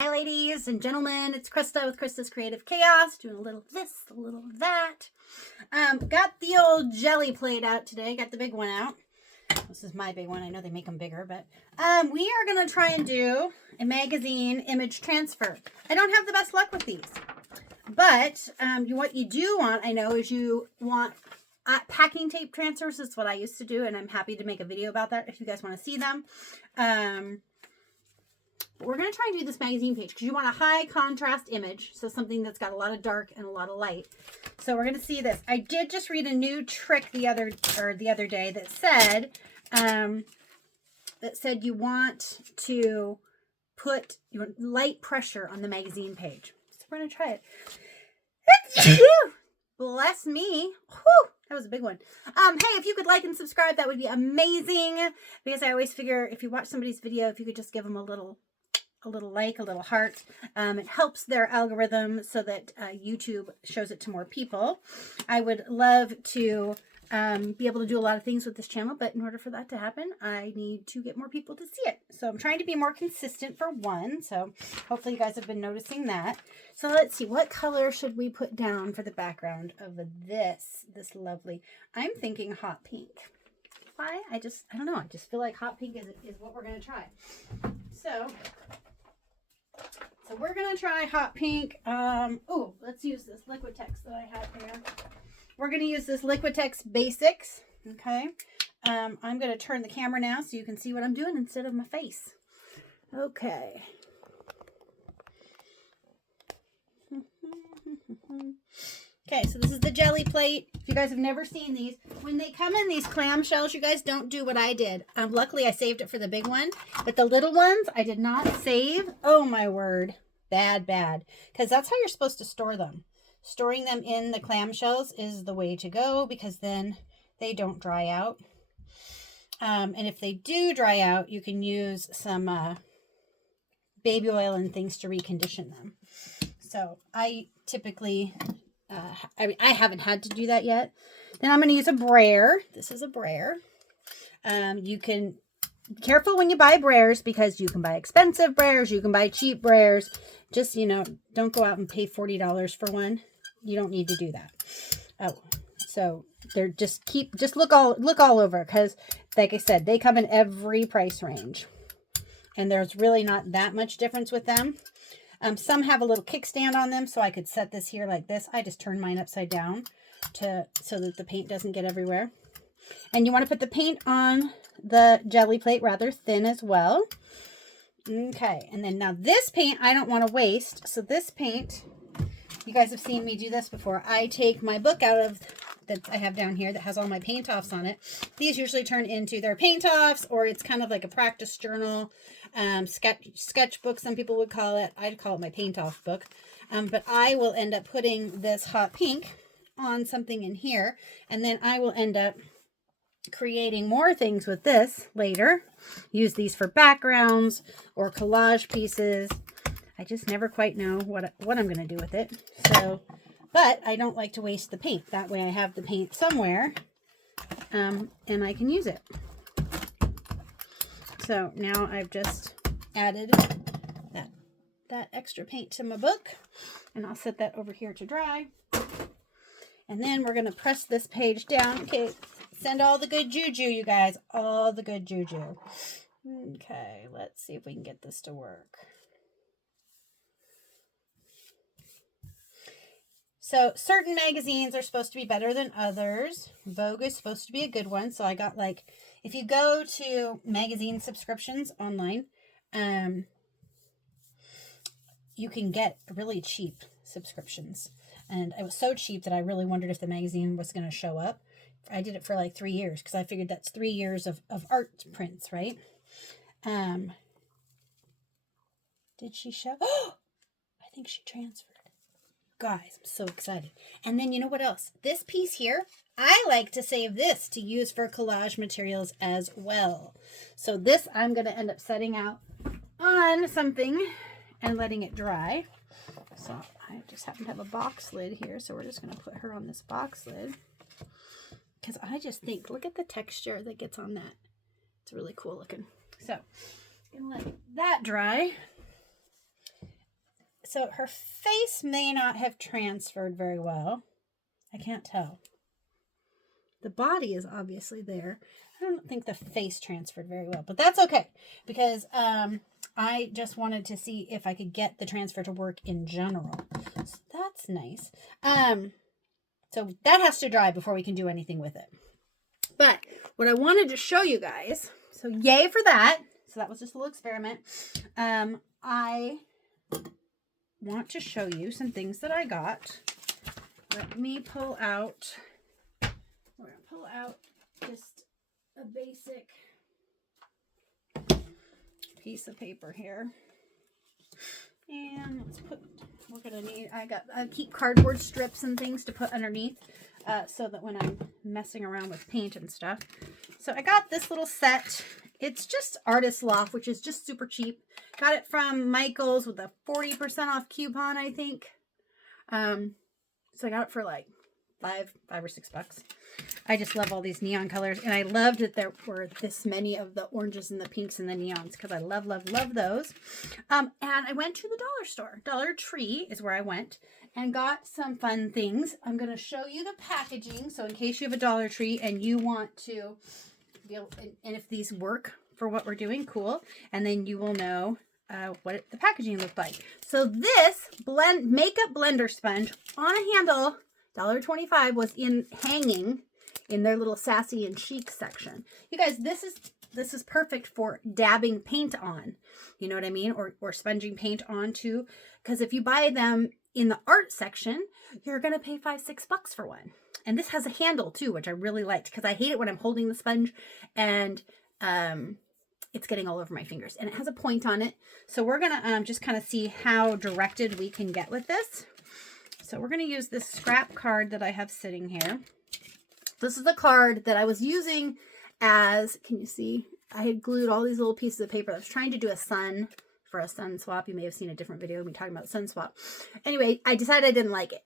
Hi ladies and gentlemen, it's Krista with Krista's Creative Chaos, doing a little of this, a little of that. Got the old Gelli Plate out today, got the big one out. This is my big one, I know they make them bigger, but we are going to try and do a magazine image transfer. I don't have the best luck with these, but what you do want, I know, is you want packing tape transfers. That's what I used to do, and I'm happy to make a video about that if you guys want to see them. We're going to try and do this magazine page because you want a high contrast image. So something that's got a lot of dark and a lot of light. So we're going to see this. I did just read a new trick the other day that said you want to put light pressure on the magazine page. So we're going to try it. Bless me. Whew, that was a big one. Hey, if you could like and subscribe, that would be amazing. Because I always figure if you watch somebody's video, if you could just give them a little like, a little heart, it helps their algorithm so that YouTube shows it to more people. I would love to be able to do a lot of things with this channel, but in order for that to happen, I need to get more people to see it. So I'm trying to be more consistent for one. So hopefully you guys have been noticing that. So let's see, what color should we put down for the background of this lovely, I'm thinking hot pink. Why? I don't know. I just feel like hot pink is what we're going to try. So we're going to try hot pink. Oh, let's use this Liquitex that I have here. We're going to use this Liquitex Basics. Okay. I'm going to turn the camera now so you can see what I'm doing instead of my face. Okay. Okay, so this is the Gelli Plate. If you guys have never seen these, when they come in these clamshells, you guys don't do what I did. Luckily, I saved it for the big one, but the little ones, I did not save. Oh, my word. Bad. Because that's how you're supposed to store them. Storing them in the clamshells is the way to go because then they don't dry out. And if they do dry out, you can use some baby oil and things to recondition them. So I typically... I haven't had to do that yet. Then I'm going to use a brayer. This is a brayer. You can be careful when you buy brayers because you can buy expensive brayers. You can buy cheap brayers. Just, don't go out and pay $40 for one. You don't need to do that. Oh, so they're just look all over because, like I said, they come in every price range. And there's really not that much difference with them. Some have a little kickstand on them, so I could set this here like this. I just turn mine upside down so that the paint doesn't get everywhere. And you want to put the paint on the Gelli Plate rather thin as well. Okay, and then now this paint I don't want to waste. So this paint, you guys have seen me do this before. I take my book out of that I have down here that has all my paint offs on it. These usually turn into their paint offs, or it's kind of like a practice journal, sketchbook, some people would call it. I'd call it my paint off book. But I will end up putting this hot pink on something in here, and then I will end up creating more things with this later. Use these for backgrounds or collage pieces. I just never quite know what I'm going to do with it. So, but I don't like to waste the paint. That way I have the paint somewhere, and I can use it. So now I've just added that extra paint to my book, and I'll set that over here to dry. And then we're going to press this page down. Okay, send all the good juju, you guys. All the good juju. Okay, let's see if we can get this to work. So certain magazines are supposed to be better than others. Vogue is supposed to be a good one. So I got if you go to magazine subscriptions online, you can get really cheap subscriptions. And it was so cheap that I really wondered if the magazine was going to show up. I did it for 3 years because I figured that's 3 years of art prints, right? Did she show? Oh, I think she transferred. Guys, I'm so excited. And then you know what else? This piece here, I like to save this to use for collage materials as well. So this I'm going to end up setting out on something and letting it dry. So I just happen to have a box lid here. So we're just going to put her on this box lid. Because I just think, look at the texture that gets on that. It's really cool looking. So I'm going to let that dry. so her face may not have transferred very well. I can't tell. The body is obviously there. I don't think the face transferred very well, but that's okay because I just wanted to see if I could get the transfer to work in general. So that's nice. So that has to dry before we can do anything with it. But what I wanted to show you guys, so yay for that. So that was just a little experiment. I want to show you some things that I got. Let me pull out, we're going to pull out just a basic piece of paper here. And let's put, we're going to need, I keep cardboard strips and things to put underneath so that when I'm messing around with paint and stuff. So I got this little set. It's just Artist Loft, which is just super cheap. Got it from Michael's with a 40% off coupon, I think. So I got it for like $5 or $6. I just love all these neon colors. And I loved that there were this many of the oranges and the pinks and the neons because I love, love, love those. And I went to the dollar store. Dollar Tree is where I went and got some fun things. I'm going to show you the packaging. So in case you have a Dollar Tree and you want to be able, and if these work for what we're doing, cool. And then you will know what the packaging looked like. So this makeup blender sponge on a handle, $1.25, was hanging in their little sassy and chic section. You guys, this is perfect for dabbing paint on. You know what I mean? Or sponging paint onto. Because if you buy them in the art section, you're gonna pay $5, $6 for one. And this has a handle too, which I really liked because I hate it when I'm holding the sponge and it's getting all over my fingers. And it has a point on it. So we're gonna just kind of see how directed we can get with this. So we're gonna use this scrap card that I have sitting here. This is the card that I was using as, can you see? I had glued all these little pieces of paper. I was trying to do a sun for a sun swap. You may have seen a different video of me talking about sun swap. Anyway, I decided I didn't like it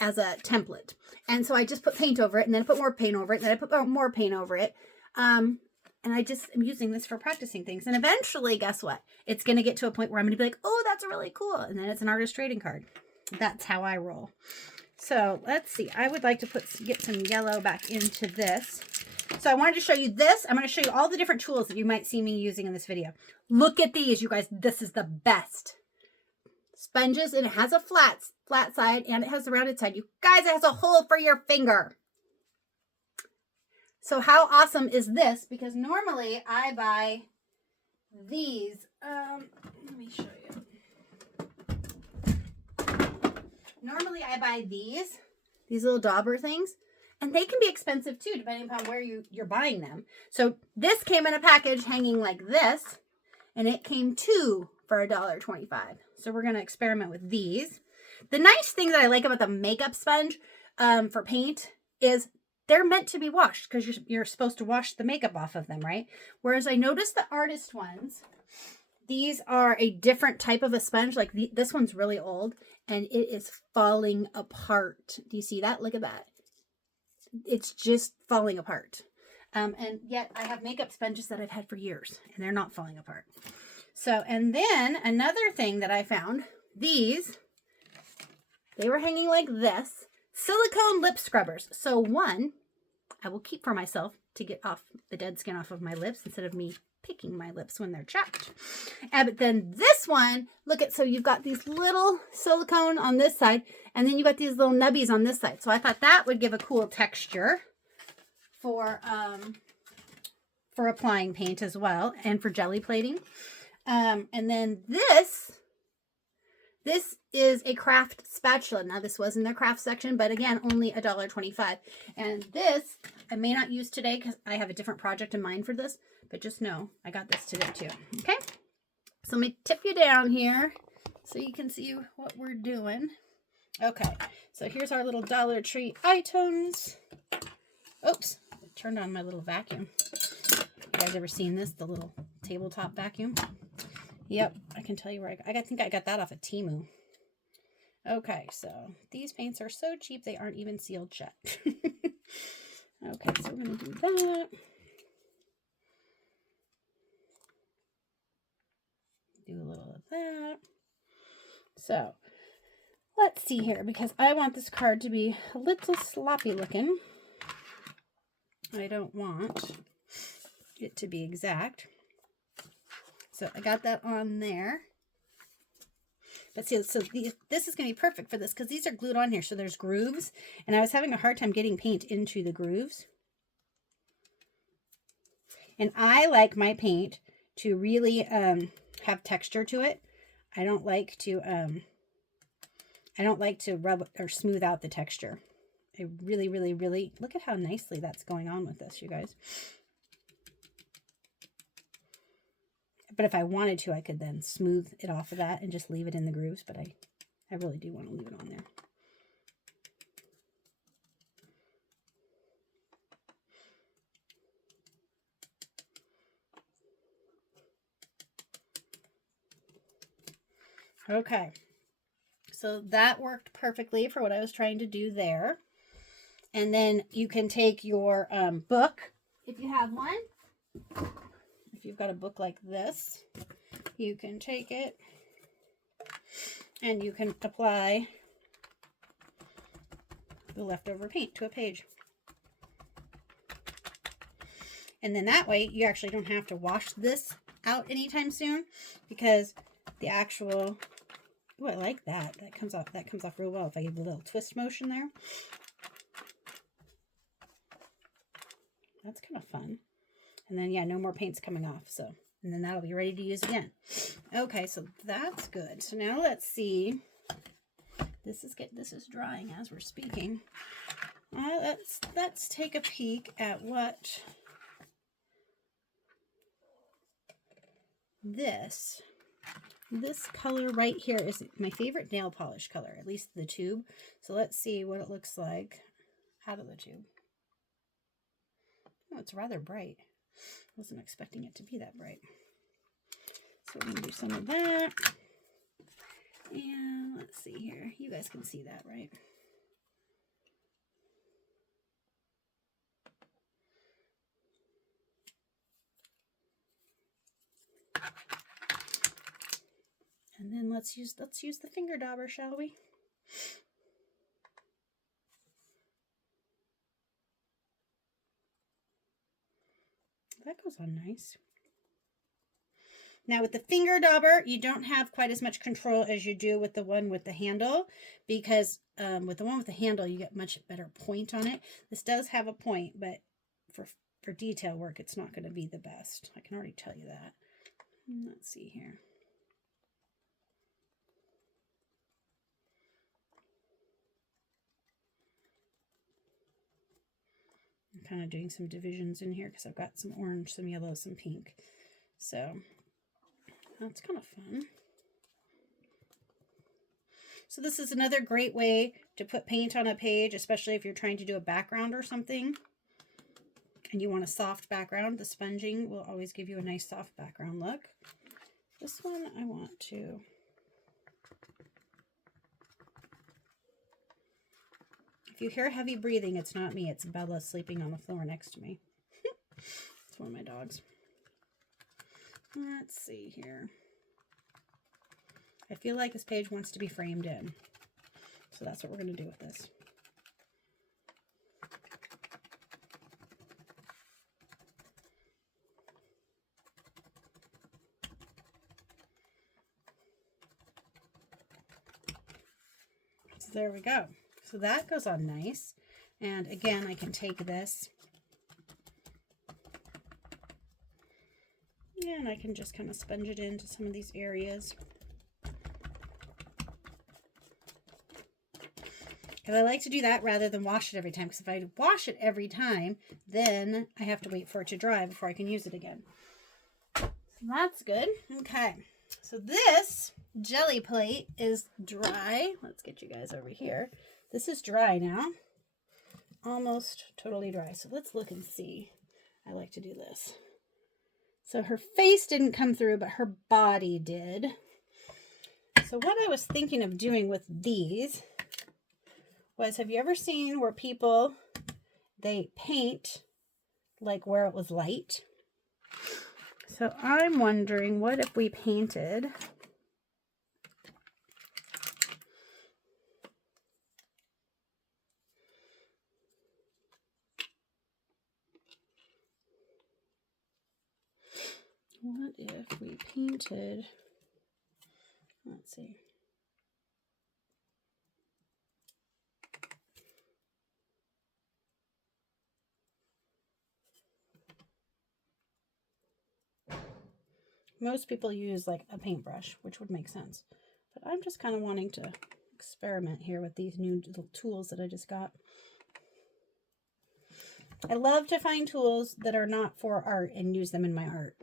as a template. And so I just put paint over it, and then I put more paint over it, and then I put more paint over it. And I just am using this for practicing things. And eventually, guess what? It's going to get to a point where I'm going to be like, oh, that's really cool. And then it's an artist trading card. That's how I roll. So let's see. I would like to get some yellow back into this. So I wanted to show you this. I'm going to show you all the different tools that you might see me using in this video. Look at these, you guys. This is the best. Sponges, and it has a flat side, and it has a rounded side. You guys, it has a hole for your finger. So how awesome is this? Because normally I buy these. Let me show you. Normally I buy these little dauber things. And they can be expensive too, depending upon where you're buying them. So this came in a package hanging like this, and it came two for $1.25. So we're going to experiment with these. The nice thing that I like about the makeup sponge for paint is they're meant to be washed because you're supposed to wash the makeup off of them, right? Whereas I noticed the artist ones, these are a different type of a sponge. Like this one's really old, and it is falling apart. Do you see that? Look at that. It's just falling apart. And yet I have makeup sponges that I've had for years, and they're not falling apart. So, and then another thing that I found, they were hanging like this. Silicone lip scrubbers. So one, I will keep for myself to get off the dead skin off of my lips instead of me picking my lips when they're chapped. But then this one, look at, so you've got these little silicone on this side, and then you got these little nubbies on this side. So I thought that would give a cool texture for applying paint as well, and for jelly plating. And then this is a craft spatula. Now this was in the craft section, but again, only $1.25. And this I may not use today because I have a different project in mind for this, but just know I got this today too. Okay, so let me tip you down here so you can see what we're doing. Okay, so here's our little Dollar Tree items. Oops, I turned on my little vacuum. You guys ever seen this, the little tabletop vacuum? Yep, I can tell you where I think I got that off of Temu. Okay, so these paints are so cheap they aren't even sealed shut. Okay, so we're going to do that. Do a little of that. So let's see here, because I want this card to be a little sloppy looking. I don't want it to be exact. So I got that on there. But see, so this is going to be perfect for this because these are glued on here. So there's grooves. And I was having a hard time getting paint into the grooves. And I like my paint to really have texture to it. I don't like to rub or smooth out the texture. I really, really, really, look at how nicely that's going on with this, you guys. But if I wanted to, I could then smooth it off of that and just leave it in the grooves. But I really do want to leave it on there. Okay, so that worked perfectly for what I was trying to do there. And then you can take your book, if you have one. If you've got a book like this, you can take it and you can apply the leftover paint to a page. And then that way you actually don't have to wash this out anytime soon, because the actual, oh, I like that. That comes off real well if I give a little twist motion there. That's kind of fun. And then, yeah, no more paint's coming off. So, and then that'll be ready to use again. Okay, so that's good. So now let's see. This is drying as we're speaking. Let's take a peek at what this color right here is. My favorite nail polish color, at least the tube. So let's see what it looks like out of the tube. Oh, it's rather bright. Wasn't expecting it to be that bright. So we're going to do some of that. And let's see here. You guys can see that, right? And then let's use the finger dauber, shall we? That goes on nice. Now with the finger dauber, you don't have quite as much control as you do with the one with the handle, because with the one with the handle, you get much better point on it. This does have a point, but for detail work, it's not going to be the best. I can already tell you that. Let's see here. I'm kind of doing some divisions in here because I've got some orange, some yellow, some pink. So that's kind of fun. So this is another great way to put paint on a page, especially if you're trying to do a background or something and you want a soft background. The sponging will always give you a nice soft background look. This one I want to... If you hear heavy breathing, it's not me. It's Bella sleeping on the floor next to me. It's one of my dogs. Let's see here. I feel like this page wants to be framed in. So that's what we're going to do with this. So there we go. So that goes on nice. And again, I can take this and I can just kind of sponge it into some of these areas. And I like to do that rather than wash it every time, because if I wash it every time, then I have to wait for it to dry before I can use it again. So that's good. Okay, so this Gelli Plate is dry. Let's get you guys over here. This is dry now. Almost totally dry. So let's look and see. I like to do this. So her face didn't come through, but her body did. So what I was thinking of doing with these was, have you ever seen where people, they paint like where it was light? So I'm wondering, what if we painted wanted. Let's see. Most people use like a paintbrush, which would make sense. But I'm just kind of wanting to experiment here with these new little tools that I just got. I love to find tools that are not for art and use them in my art.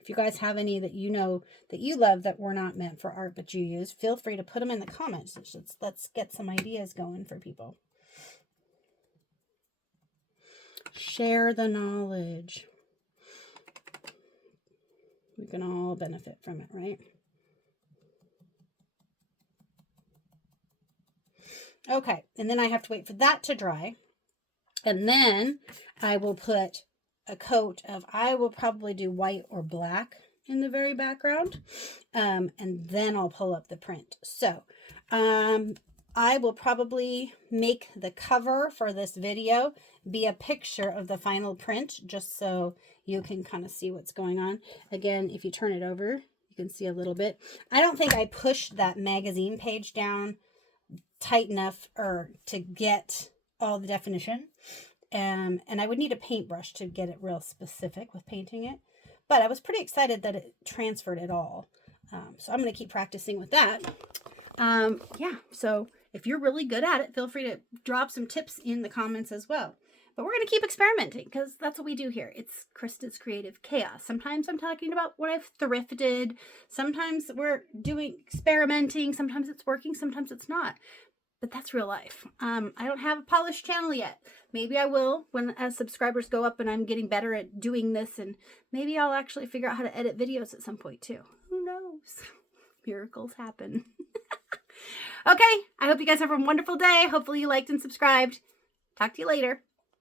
If you guys have any that you know that you love that were not meant for art but you use, feel free to put them in the comments. Let's get some ideas going for people. Share the knowledge. We can all benefit from it, right? Okay, and then I have to wait for that to dry. And then I will put a coat of, I will probably do white or black in the very background. And then I'll pull up the print. So I will probably make the cover for this video be a picture of the final print, just so you can kind of see what's going on. Again, if you turn it over, you can see a little bit. I don't think I pushed that magazine page down tight enough or to get all the definition. And I would need a paintbrush to get it real specific with painting it. But I was pretty excited that it transferred it all. So I'm going to keep practicing with that. Yeah, so if you're really good at it, feel free to drop some tips in the comments as well. But we're going to keep experimenting because that's what we do here. It's Krista's Creative Chaos. Sometimes I'm talking about what I've thrifted. Sometimes we're doing experimenting. Sometimes it's working. Sometimes it's not. But that's real life. I don't have a polished channel yet. Maybe I will when as subscribers go up and I'm getting better at doing this. And maybe I'll actually figure out how to edit videos at some point too. Who knows? Miracles happen. Okay. I hope you guys have a wonderful day. Hopefully you liked and subscribed. Talk to you later.